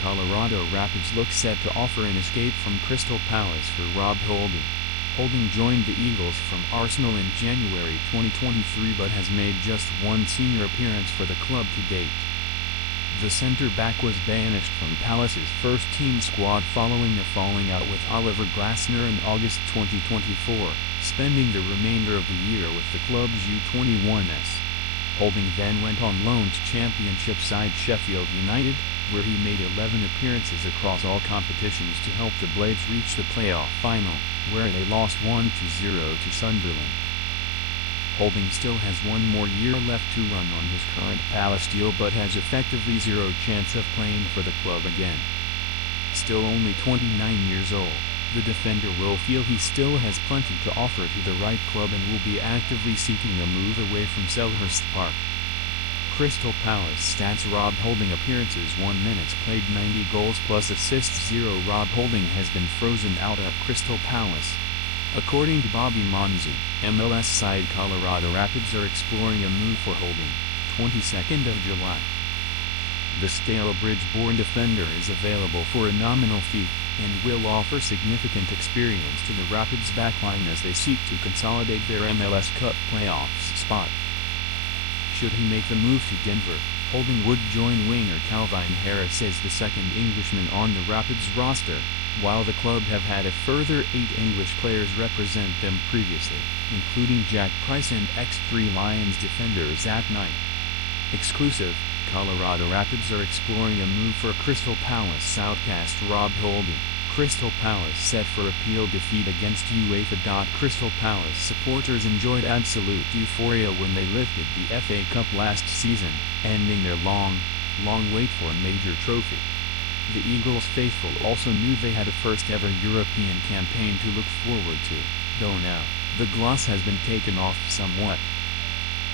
Colorado Rapids look set to offer an escape from Crystal Palace for Rob Holding. Holding joined the Eagles from Arsenal in January 2023 but has made just one senior appearance for the club to date. The centre-back was banished from Palace's first-team squad following a falling out with Oliver Glasner in August 2024, spending the remainder of the year with the club's U21s. Holding then went on loan to Championship side Sheffield United, where he made 11 appearances across all competitions to help the Blades reach the playoff final, where they lost 1-0 to Sunderland. Holding still has one more year left to run on his current Palace deal but has effectively zero chance of playing for the club again. Still only 29 years old, the defender will feel he still has plenty to offer to the right club and will be actively seeking a move away from Selhurst Park. Crystal Palace stats: Rob Holding appearances 1 minutes played, 90 goals plus assists 0. Rob Holding has been frozen out at Crystal Palace. According to Bobby Monzi, MLS side Colorado Rapids are exploring a move for Holding. 22nd of July. The Stalybridge-born defender is available for a nominal fee, and will offer significant experience to the Rapids backline as they seek to consolidate their MLS Cup playoffs spot. Should he make the move to Denver, Holding would join winger Calvin Harris as the second Englishman on the Rapids roster, while the club have had a further 8 English players represent them previously, including Jack Price and X3 Lions defender Zach Knight. Exclusive: Colorado Rapids are exploring a move for Crystal Palace outcast Rob Holding. Crystal Palace set for appeal defeat against UEFA. Crystal Palace supporters enjoyed absolute euphoria when they lifted the FA Cup last season, ending their long wait for a major trophy. The Eagles faithful also knew they had a first-ever European campaign to look forward to, though now, the gloss has been taken off somewhat.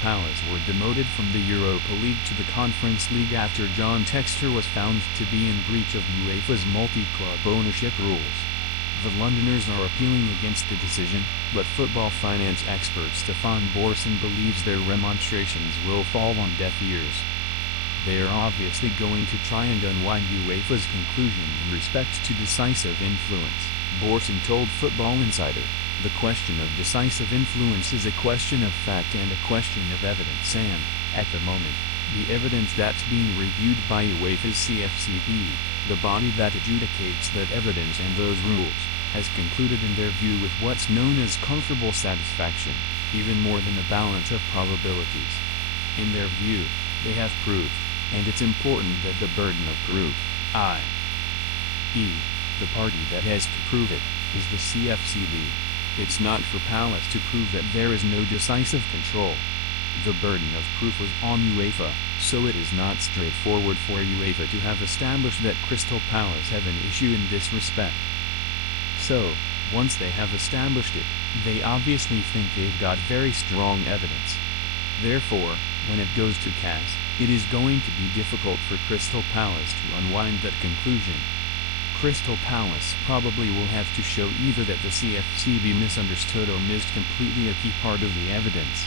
Palace were demoted from the Europa League to the Conference League after John Textor was found to be in breach of UEFA's multi-club ownership rules. The Londoners are appealing against the decision, but football finance expert Stefan Borson believes their remonstrations will fall on deaf ears. They are obviously going to try and unwind UEFA's conclusion in respect to decisive influence, Borson told Football Insider. The question of decisive influence is a question of fact and a question of evidence and, at the moment, the evidence that's being reviewed by UEFA's CFCB, the body that adjudicates that evidence and those rules, has concluded in their view with what's known as comfortable satisfaction, even more than a balance of probabilities. In their view, they have proof, and it's important that the burden of proof, i.e., the party that has to prove it, is the CFCB. It's not for Palace to prove that there is no decisive control. The burden of proof was on UEFA, so it is not straightforward for UEFA to have established that Crystal Palace have an issue in this respect. So, once they have established it, they obviously think they've got very strong evidence. Therefore, when it goes to CAS, it is going to be difficult for Crystal Palace to unwind that conclusion. Crystal Palace probably will have to show either that the CFCB misunderstood or missed completely a key part of the evidence,